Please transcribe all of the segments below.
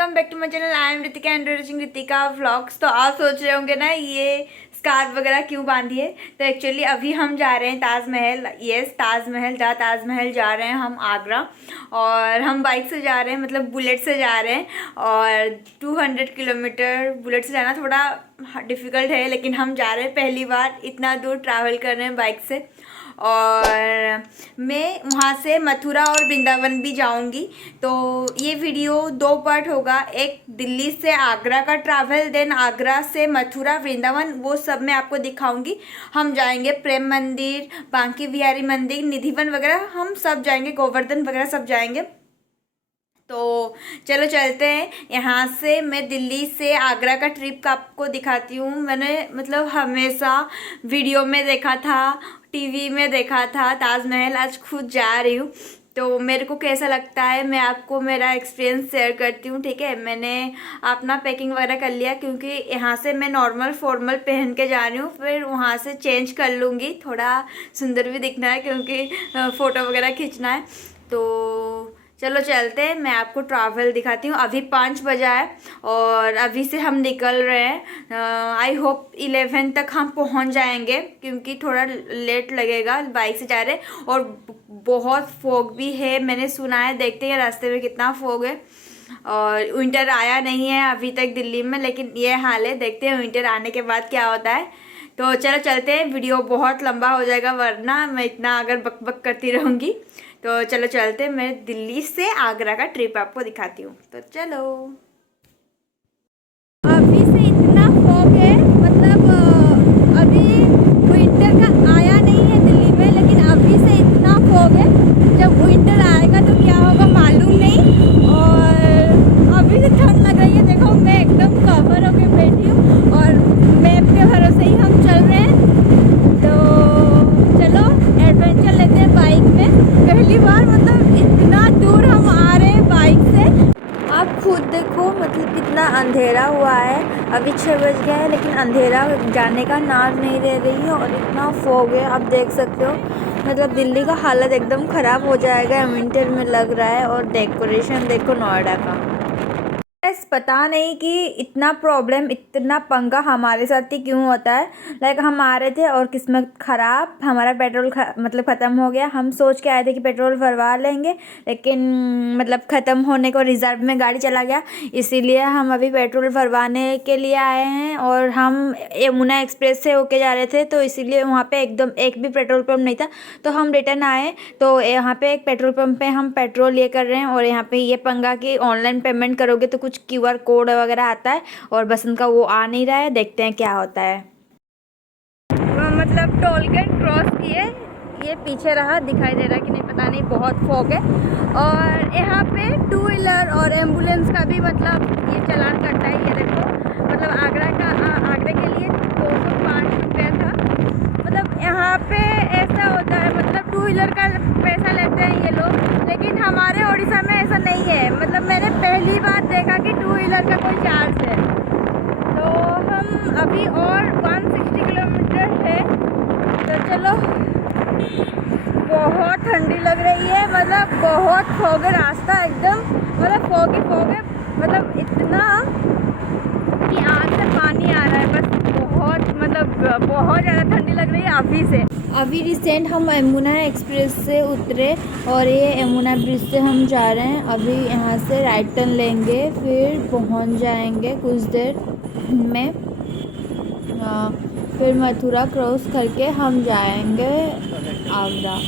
Welcome back to my channel. I am Ritika and reaching Ritika vlogs. तो आप सोच रहे होंगे ना ये स्कार्फ वगैरह क्यों बांधी है। तो एक्चुअली अभी हम जा रहे हैं ताजमहल। यस, ताजमहल जा रहे हैं हम आगरा। और हम बाइक से जा रहे हैं, मतलब बुलेट से जा रहे हैं। और 200 किलोमीटर बुलेट से जाना थोड़ा डिफ़िकल्ट है, लेकिन हम जा रहे हैं, पहली बार इतना दूर ट्रैवल कर रहे हैं बाइक से। और मैं वहाँ से मथुरा और वृंदावन भी जाऊँगी। तो ये वीडियो 2 पार्ट होगा, एक दिल्ली से आगरा का ट्रैवल, देन आगरा से मथुरा वृंदावन, वो सब मैं आपको दिखाऊंगी। हम जाएंगे प्रेम मंदिर, बांके बिहारी मंदिर, निधिवन वगैरह, हम सब जाएंगे, गोवर्धन वगैरह सब जाएंगे। तो चलो चलते हैं। यहाँ से मैं दिल्ली से आगरा का ट्रिप का आपको दिखाती हूँ। मैंने मतलब हमेशा वीडियो में देखा था, टीवी में देखा था ताजमहल, आज खुद जा रही हूँ। तो मेरे को कैसा लगता है मैं आपको मेरा एक्सपीरियंस शेयर करती हूँ, ठीक है। मैंने अपना पैकिंग वगैरह कर लिया, क्योंकि यहाँ से मैं नॉर्मल फॉर्मल पहन के जा रही हूँ, फिर वहाँ से चेंज कर लूँगी, थोड़ा सुंदर भी दिखना है, क्योंकि फ़ोटो वगैरह खींचना है। तो चलो चलते हैं, मैं आपको ट्रैवल दिखाती हूँ। अभी 5 बजा है और अभी से हम निकल रहे हैं। आई होप 11 तक हम पहुँच जाएंगे, क्योंकि थोड़ा लेट लगेगा, बाइक से जा रहे हैं। और बहुत फॉग भी है, मैंने सुना है। देखते हैं रास्ते में कितना फॉग है। और विंटर आया नहीं है अभी तक दिल्ली में, लेकिन ये हाल है। देखते हैं विंटर आने के बाद क्या होता है। तो चलो चलते हैं, वीडियो बहुत लंबा हो जाएगा वरना मैं इतना अगर बक करती रहूँगी। तो चलो चलते हैं, मैं दिल्ली से आगरा का ट्रिप आपको दिखाती हूँ। तो चलो। अभी से इतना फॉग है, मतलब अभी विंटर का आया नहीं है दिल्ली में, लेकिन अभी से इतना फॉग है। जब विंटर आएगा तो क्या होगा मालूम नहीं। और अभी से ठंड लग रही है। देखो मैं एकदम कवर होके बैठी हूँ और मैप के भरोसे ही हम चल रहे हैं। तो चलो एडवेंचर लेते हैं बाइक में। पहली बार मतलब इतना दूर हम आ रहे हैं बाइक से। आप खुद देखो, मतलब कितना अंधेरा हुआ है। अभी 6 बज गया है, लेकिन अंधेरा जाने का नाम नहीं ले रही है और इतना फॉग है, आप देख सकते हो। मतलब दिल्ली का हालत एकदम ख़राब हो जाएगा, विंटर में लग रहा है। और डेकोरेशन देखो नोएडा का। पता नहीं कि इतना प्रॉब्लम, इतना पंगा हमारे साथ ही क्यों होता है। लाइक हम आ रहे थे और किस्मत ख़राब, हमारा पेट्रोल मतलब ख़त्म हो गया। हम सोच के आए थे कि पेट्रोल भरवा लेंगे, लेकिन मतलब ख़त्म होने को रिज़र्व में गाड़ी चला गया। इसीलिए हम अभी पेट्रोल भरवाने के लिए आए हैं। और हम यमुना एक्सप्रेस से होके जा रहे थे, तो इसीलिए वहाँ पर एकदम एक भी पेट्रोल पम्प नहीं था। तो हम रिटर्न आए, तो यहाँ पर एक पेट्रोल पम्प पर हम पेट्रोल ये कर रहे हैं। और यहाँ पर ये पंगा कि ऑनलाइन पेमेंट करोगे तो कुछ QR कोड वगैरह आता है, और बसंत का वो आ नहीं रहा है। देखते हैं क्या होता है। मतलब टोल गेट क्रॉस किए, ये पीछे रहा, दिखाई दे रहा कि नहीं पता नहीं, बहुत फॉग है। और यहाँ पे 2 व्हीलर और एम्बुलेंस का भी मतलब ये चालान कटता है। ये देखो, मतलब आगरा के लिए 205 रुपया था। मतलब यहाँ पे ऐसा होता है, मतलब 2 व्हीलर का पैसा लेते हैं ये लोग, लेकिन हमारे उड़ीसा में ऐसा नहीं है। मतलब मैंने पहली बार देखा कि 2 व्हीलर का कोई चार्ज है। तो हम अभी और 160 किलोमीटर है। तो चलो, बहुत ठंडी लग रही है, मतलब बहुत फॉग है रास्ता एकदम, मतलब फॉग ही फॉग है। मतलब इतना कि आँख से पानी आ रहा है बस। बहुत मतलब बहुत ज़्यादा ठंडी लग रही है अभी से। अभी रिसेंट हम यमुना एक्सप्रेस से उतरे और ये यमुना ब्रिज से हम जा रहे हैं। अभी यहाँ से राइट टर्न लेंगे, फिर पहुँच जाएंगे कुछ देर में। फिर मथुरा क्रॉस करके हम जाएंगे आगरा।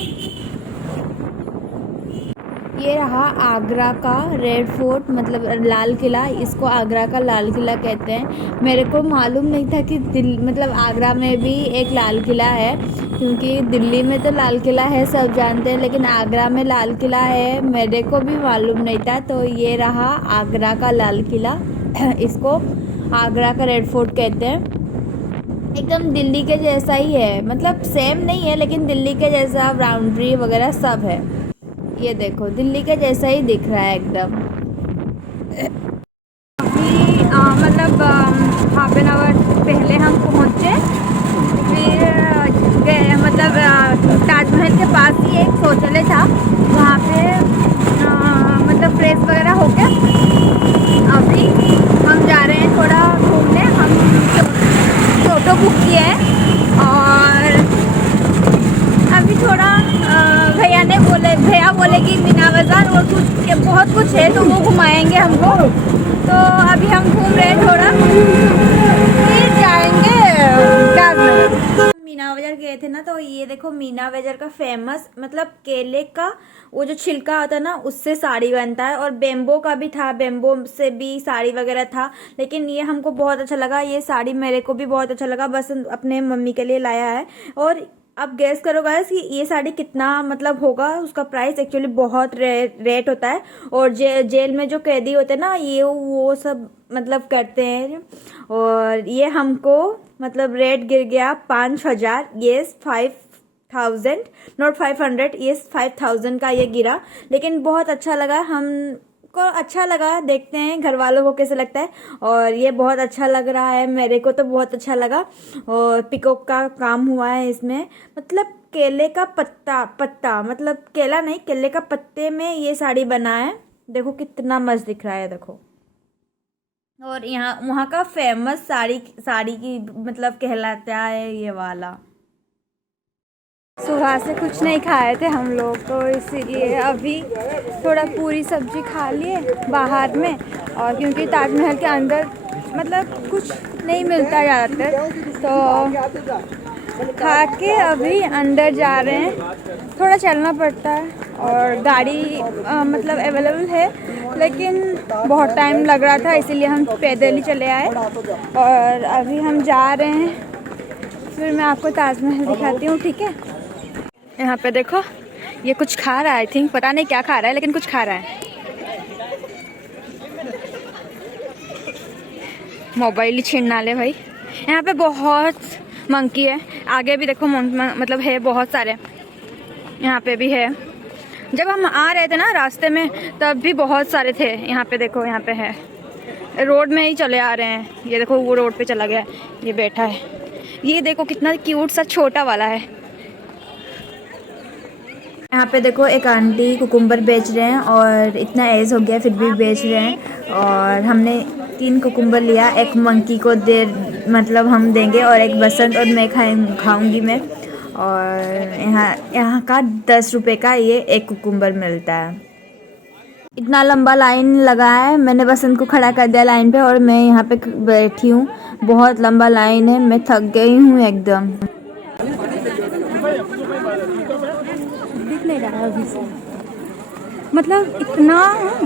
ये रहा आगरा का रेड फोर्ट, मतलब लाल किला। इसको आगरा का लाल किला कहते हैं। मेरे को मालूम नहीं था कि मतलब आगरा में भी एक लाल किला है, क्योंकि दिल्ली में तो लाल किला है, सब जानते हैं, लेकिन आगरा में लाल किला है मेरे को भी मालूम नहीं था। तो ये रहा आगरा का लाल किला। इसको आगरा का रेड फोर्ट कहते हैं। एकदम दिल्ली के जैसा ही है, मतलब सेम नहीं है, लेकिन दिल्ली के जैसा बाउंड्री वगैरह सब है। ये देखो दिल्ली के जैसा ही दिख रहा है एकदम। अभी मतलब हाफ एन आवर पहले हम पहुँचे, फिर गए, मतलब ताजमहल के पास ही एक शौचालय था, वहाँ पे मतलब फ्रेश वगैरह हो गया। अब बहुत कुछ है तो वो घुमाएंगे हमको। तो अभी हम घूम रहे हैं थोड़ा, फिर जाएंगे ताजमहल। मीना बाजार गए थे ना, तो ये देखो मीना बाजार का फेमस मतलब केले का वो जो छिलका होता है ना उससे साड़ी बनता है, और बेम्बो का भी था, बेम्बो से भी साड़ी वगैरह था। लेकिन ये हमको बहुत अच्छा लगा, ये साड़ी मेरे को भी बहुत अच्छा लगा, बस अपने मम्मी के लिए लाया है। और अब गैस करो गाइस कि ये साड़ी कितना मतलब होगा, उसका प्राइस एक्चुअली बहुत रेट होता है। और जेल में जो कैदी होते हैं ना ये वो सब मतलब करते हैं, और ये हमको मतलब रेट गिर गया 5,000, ये 5,000 नॉट 500, ये 5,000 का ये गिरा। लेकिन बहुत अच्छा लगा, हमको अच्छा लगा, देखते हैं घर वालों को कैसे लगता है। और ये बहुत अच्छा लग रहा है, मेरे को तो बहुत अच्छा लगा। और पिकॉक का काम हुआ है इसमें, मतलब केले का पत्ता पत्ता मतलब केला नहीं, केले का पत्ते में ये साड़ी बना है। देखो कितना मस्त दिख रहा है, देखो। और यहाँ वहाँ का फेमस साड़ी साड़ी की मतलब कहलाता है ये वाला। सुबह से कुछ नहीं खाए थे हम लोग, तो इसीलिए अभी थोड़ा पूरी सब्जी खा लिए बाहर में। और क्योंकि ताजमहल के अंदर मतलब कुछ नहीं मिलता ज़्यादातर, तो खा के अभी अंदर जा रहे हैं। थोड़ा चलना पड़ता है और गाड़ी मतलब अवेलेबल है, लेकिन बहुत टाइम लग रहा था इसीलिए हम पैदल ही चले आए। और अभी हम जा रहे हैं, फिर मैं आपको ताजमहल दिखाती हूँ, ठीक है। यहाँ पे देखो ये कुछ खा रहा है, आई थिंक पता नहीं क्या खा रहा है, लेकिन कुछ खा रहा है। मोबाइल ही छीनना ले भाई। यहाँ पे बहुत मंकी है, आगे भी देखो मतलब है बहुत सारे, यहाँ पे भी है। जब हम आ रहे थे ना रास्ते में तब भी बहुत सारे थे। यहाँ पे देखो, यहाँ पे है, रोड में ही चले आ रहे हैं। ये देखो वो रोड पे चला गया, ये बैठा है। ये देखो कितना क्यूट सा छोटा वाला है। यहाँ पे देखो एक आंटी कुकुम्बर बेच रहे हैं, और इतना एज हो गया फिर भी बेच रहे हैं। और हमने 3 कुकुम्बर लिया, एक मंकी को दे मतलब हम देंगे, और एक बसंत और मैं खाऊंगी मैं। और यहाँ का 10 रुपये का ये एक कुकुम्बर मिलता है। इतना लंबा लाइन लगा है, मैंने बसंत को खड़ा कर दिया लाइन पे, और मैं यहाँ पे बैठी हूँ। बहुत लंबा लाइन है, मैं थक गई हूँ एकदम। दिख नहीं रहा अभी से, मतलब इतना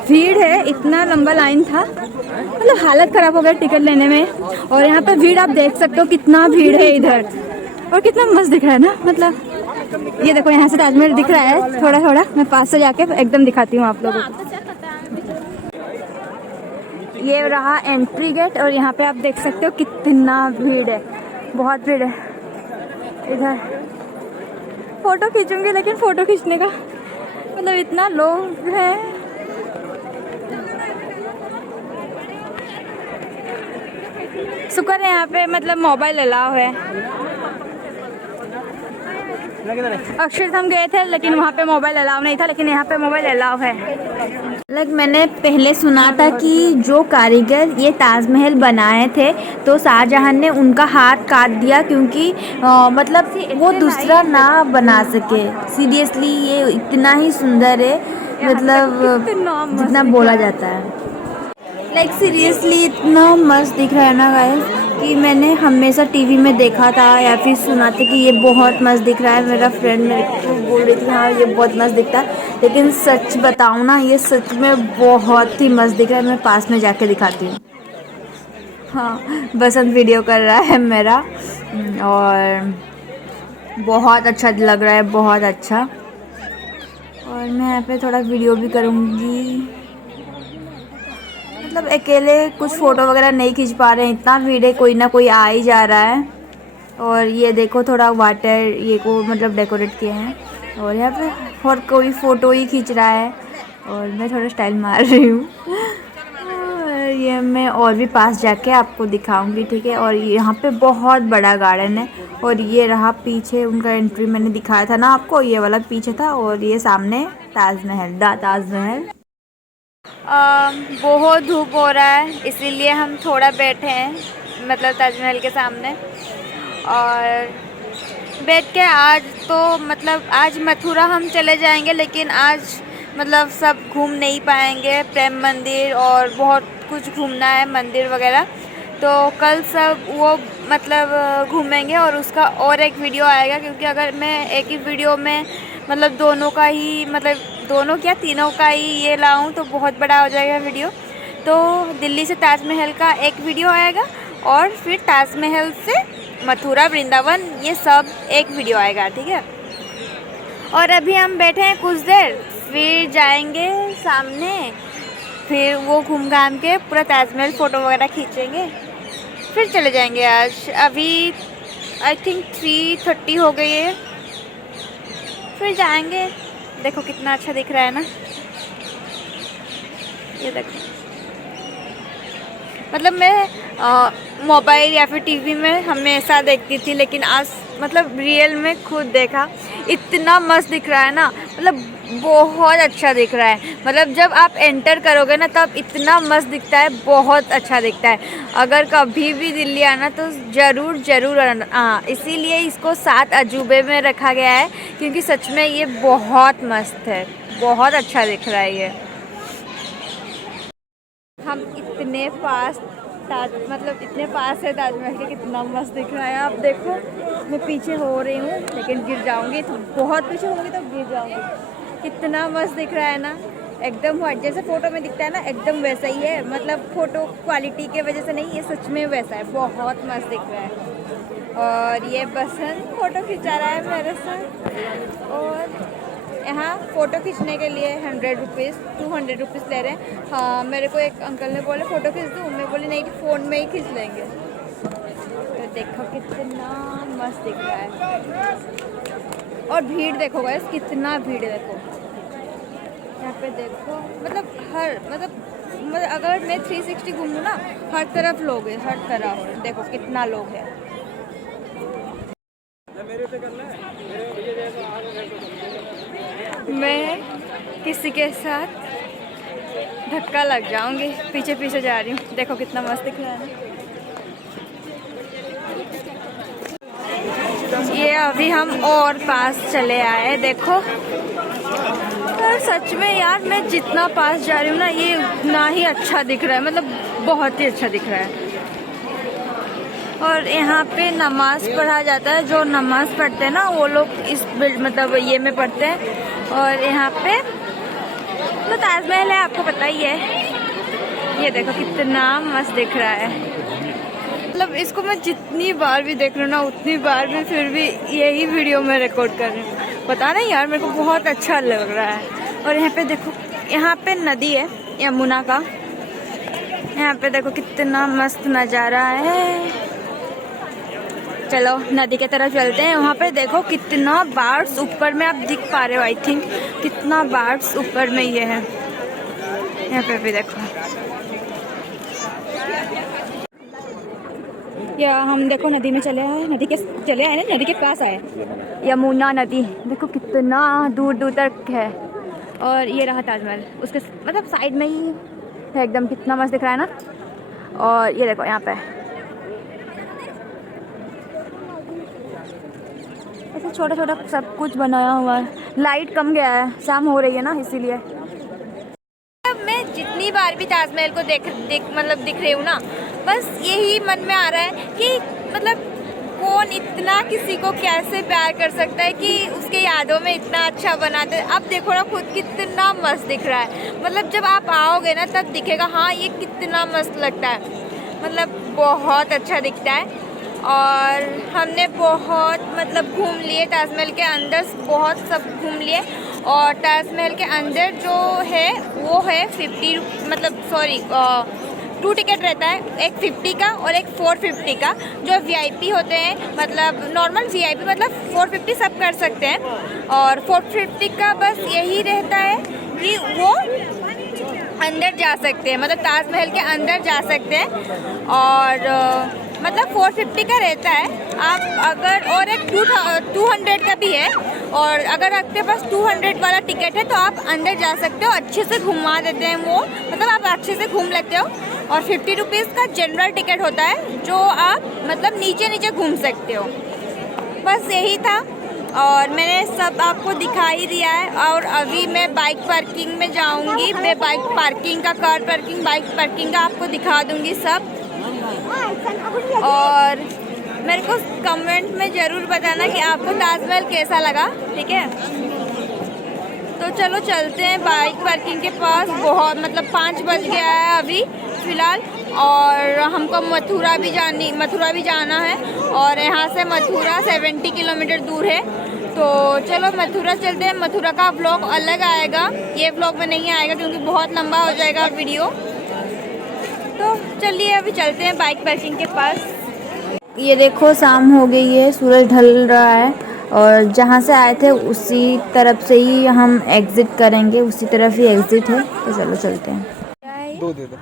भीड़ है, इतना लंबा लाइन था, मतलब हालत ख़राब हो गई टिकट लेने में। और यहाँ पे भीड़ आप देख सकते हो, कितना भीड़ है इधर, और कितना मस्त दिख रहा है ना। मतलब ये देखो यहाँ से ताजमहल दिख रहा है थोड़ा थोड़ा, मैं पास से जाके एकदम दिखाती हूँ आप लोगों को। ये रहा एंट्री गेट, और यहाँ पे आप देख सकते हो कितना भीड़ है, बहुत भीड़ है इधर। फ़ोटो खींचूंगी, लेकिन फ़ोटो खींचने का मतलब इतना लोग है। शुक्र है यहाँ पे मतलब मोबाइल अलाउ है। अक्षर हम गए थे लेकिन वहाँ पे मोबाइल अलाउ नहीं था, लेकिन यहाँ पे मोबाइल अलाउ है। मैंने पहले सुना था कि जो कारीगर ये ताजमहल बनाए थे तो शाहजहां ने उनका हाथ काट दिया, क्योंकि मतलब वो दूसरा ना बना सके। सीरियसली ये इतना ही सुंदर है, मतलब जितना बोला जाता है। सीरियसली इतना मस्त दिख रहा है ना गाइस, कि मैंने हमेशा टीवी में देखा था या फिर सुना था कि ये बहुत मस्त दिख रहा है। मेरा फ्रेंड मेरे को बोल रही थी हाँ ये बहुत मस्त दिखता है, लेकिन सच बताऊँ ना ये सच में बहुत ही मस्त दिख रहा है। मैं पास में जाके दिखाती हूँ। हाँ, बसंत वीडियो कर रहा है मेरा, और बहुत अच्छा लग रहा है, बहुत अच्छा। और मैं यहाँ पे थोड़ा वीडियो भी करूँगी, मतलब अकेले कुछ फ़ोटो वगैरह नहीं खींच पा रहे हैं, इतना भीड़ है, कोई ना कोई आ ही जा रहा है। और ये देखो थोड़ा वाटर ये को मतलब डेकोरेट किए हैं, और यहाँ पे और कोई फ़ोटो ही खींच रहा है, और मैं थोड़ा स्टाइल मार रही हूँ। और ये मैं और भी पास जाके आपको दिखाऊंगी, ठीक है। और यहाँ पे बहुत बड़ा गार्डन है, और ये रहा पीछे उनका एंट्री, मैंने दिखाया था ना आपको, ये वाला पीछे था। और ये सामने ताजमहल, ताजमहल। बहुत धूप हो रहा है इसीलिए हम थोड़ा बैठे हैं मतलब ताजमहल के सामने, और बैठ के आज तो मतलब आज मथुरा हम चले जाएंगे, लेकिन आज मतलब सब घूम नहीं पाएंगे, प्रेम मंदिर और बहुत कुछ घूमना है मंदिर वगैरह, तो कल सब वो मतलब घूमेंगे और उसका और एक वीडियो आएगा, क्योंकि अगर मैं एक ही वीडियो में मतलब दोनों का ही मतलब दोनों क्या तीनों का ही ये लाऊं तो बहुत बड़ा हो जाएगा वीडियो। तो दिल्ली से ताजमहल का एक वीडियो आएगा और फिर ताजमहल से मथुरा वृंदावन ये सब एक वीडियो आएगा, ठीक है। और अभी हम बैठे हैं कुछ देर, फिर जाएंगे सामने, फिर वो घूम घाम के पूरा ताजमहल फ़ोटो वगैरह खींचेंगे, फिर चले जाएंगे। आज अभी आई थिंक 3:30 हो गई है, फिर जाएंगे। देखो कितना अच्छा दिख रहा है ना, ये देखो। मतलब मैं मोबाइल या फिर टीवी में हमेशा देखती थी, लेकिन आज मतलब रियल में खुद देखा, इतना मस्त दिख रहा है ना, मतलब बहुत अच्छा दिख रहा है। मतलब जब आप एंटर करोगे ना तब इतना मस्त दिखता है, बहुत अच्छा दिखता है। अगर कभी भी दिल्ली आना तो ज़रूर ज़रूर आना। इसीलिए इसको 7 अजूबे में रखा गया है, क्योंकि सच में ये बहुत मस्त है, बहुत अच्छा दिख रहा है ये। हम इतने पास मतलब इतने पास है ताजमहल के, कितना मस्त दिख रहा है। आप देखो मैं पीछे हो रही हूँ लेकिन गिर जाऊँगी, तो बहुत पीछे होंगी तो गिर जाऊँगी। कितना मस्त दिख रहा है ना, एकदम वाइट जैसे फ़ोटो में दिखता है ना, एकदम वैसा ही है। मतलब फ़ोटो क्वालिटी के वजह से नहीं, ये सच में वैसा है, बहुत मस्त दिख रहा है। और ये बसंत फ़ोटो खिंचा रहा है मेरे साथ। और यहाँ फ़ोटो खींचने के लिए 100 रुपीज़ 200 रुपीज़ ले रहे हैं। हाँ, मेरे को एक अंकल ने बोले फ़ोटो खींच दूँ, मैं बोली नहीं, फ़ोन में ही खींच लेंगे। तो देखो कितना मस्त दिख रहा है। और भीड़ देखो गाइस, कितना भीड़ है, देखो यहाँ पे देखो। मतलब अगर मैं 360 घूमूँ ना, हर तरफ लोग हैं, हर तरफ देखो कितना लोग है। मैं किसी के साथ धक्का लग जाऊंगी, पीछे पीछे जा रही हूँ। देखो कितना मस्त दिख रहा है। ये अभी हम और पास चले आए, देखो। यार सच में यार, मैं जितना पास जा रही हूँ ना, ये उतना ही अच्छा दिख रहा है, मतलब बहुत ही अच्छा दिख रहा है। और यहाँ पे नमाज पढ़ा जाता है, जो नमाज पढ़ते हैं ना वो लोग इस मतलब ये में पढ़ते हैं। और यहाँ पे तो ताजमहल है, आपको पता ही है। ये देखो कितना मस्त दिख रहा है। मतलब इसको मैं जितनी बार भी देख लूँ ना, उतनी बार भी फिर भी यही वीडियो में रिकॉर्ड कर रही हूँ। पता नहीं यार, मेरे को बहुत अच्छा लग रहा है। और यहाँ पे देखो, यहाँ पे नदी है यमुना का, यहाँ पे देखो कितना मस्त नज़ारा है। चलो नदी की तरफ चलते हैं। वहाँ पे देखो कितना बार्ड्स ऊपर में, आप दिख पा रहे हो आई थिंक, कितना बार्ड्स ऊपर में ये है। यहाँ पे भी देखो, या हम देखो नदी में चले आए, नदी के पास आए, यमुना नदी। देखो कितना दूर दूर तक है। और ये रहा ताजमहल, उसके मतलब साइड में ही है एकदम, कितना मस्त दिख रहा है ना। और ये देखो यहाँ पे ऐसे छोटा छोटा सब कुछ बनाया हुआ है। लाइट कम गया है, शाम हो रही है ना, इसीलिए। मैं जितनी बार भी ताजमहल को दिख रही हूँ ना, बस यही मन में आ रहा है कि मतलब कौन इतना किसी को कैसे प्यार कर सकता है कि उसके यादों में इतना अच्छा बनाते। अब देखो ना खुद कितना मस्त दिख रहा है। मतलब जब आप आओगे ना तब दिखेगा, हाँ ये कितना मस्त लगता है, मतलब बहुत अच्छा दिखता है। और हमने बहुत मतलब घूम लिए ताजमहल के अंदर, बहुत सब घूम लिए। और ताजमहल के अंदर जो है वो है 2 टिकट रहता है, एक 50 का और एक 450 का। जो वीआईपी होते हैं, मतलब नॉर्मल वीआईपी मतलब 450 सब कर सकते हैं, और 450 का बस यही रहता है कि वो अंदर जा सकते हैं, मतलब ताजमहल के अंदर जा सकते हैं। और मतलब 450 का रहता है। आप अगर और एक 200 का भी है, और अगर आपके पास 200 वाला टिकट है तो आप अंदर जा सकते हो, अच्छे से घुमा देते हैं वो, मतलब आप अच्छे से घूम लेते हो। और 50 रुपीज़ का जनरल टिकट होता है, जो आप मतलब नीचे नीचे घूम सकते हो। बस यही था। और मैंने सब आपको दिखा ही दिया है। और अभी मैं बाइक पार्किंग में जाऊंगी। मैं बाइक पार्किंग का, कार पार्किंग, बाइक पार्किंग का आपको दिखा दूंगी सब। और मेरे को कमेंट में ज़रूर बताना कि आपको ताजमहल कैसा लगा, ठीक है। तो चलो चलते हैं बाइक पार्किंग के पास। बहुत मतलब 5 बज गया है अभी फ़िलहाल, और हमको मथुरा भी जाना है। और यहाँ से मथुरा 70 किलोमीटर दूर है। तो चलो मथुरा चलते हैं। मथुरा का व्लॉग अलग आएगा, ये व्लॉग में नहीं आएगा क्योंकि बहुत लंबा हो जाएगा वीडियो। तो चलिए अभी चलते हैं बाइक पार्किंग के पास। ये देखो शाम हो गई है, सूरज ढल रहा है, और जहाँ से आए थे उसी तरफ से ही हम एग्ज़िट करेंगे, उसी तरफ ही एग्ज़िट है। तो चलो चलते हैं। 2 दे दो।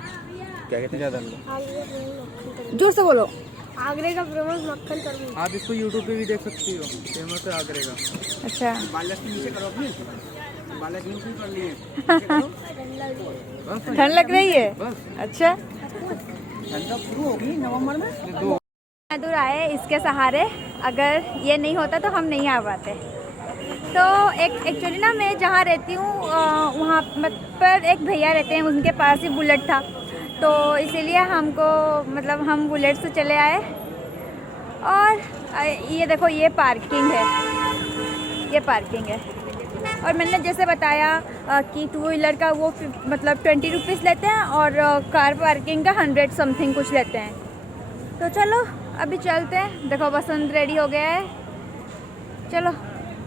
क्या कहते हैं ज़्यादा? जोर से बोलो। आगरे का फेमस मक्खन तरबूज। आप इसको YouTube पे भी देख सकती हो, फेमस है आगरे का। अच्छा, बालक के नीचे करो अपने, बालक नीचे कर लिए। ठंड लग रही है। बस अच्छा, ठंडा शुरू होगी नवंबर में। 2 दूर आए इसके सहारे। अगर ये नहीं होता तो हम नहीं आ पाते। तो एक्चुअली ना मैं जहाँ रहती हूँ वहाँ पर एक भैया रहते हैं, उनके पास ही बुलेट था, तो इसीलिए हमको मतलब हम बुलेट से चले आए। और ये देखो ये पार्किंग है, ये पार्किंग है। और मैंने जैसे बताया कि 2 व्हीलर का वो मतलब 20 रुपीज़ लेते हैं, और कार पार्किंग का 100 समथिंग कुछ लेते हैं। तो चलो अभी चलते हैं। देखो बसंत रेडी हो गया है, चलो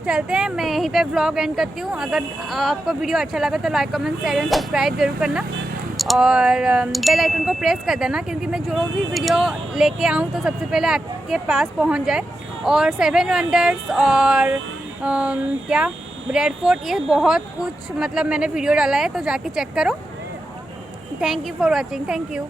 चलते हैं। मैं यहीं पे व्लॉग एंड करती हूँ। अगर आपको वीडियो अच्छा लगा तो like, comment, share and subscribe जरूर करना, और बेल आइकन को प्रेस कर देना, क्योंकि मैं जो भी वीडियो लेके आऊँ तो सबसे पहले आपके पास पहुँच जाए। और 7 वंडर्स और क्या रेड फोर्ट, ये बहुत कुछ मतलब मैंने वीडियो डाला है, तो जाके चेक करो। Thank you for watching, thank you.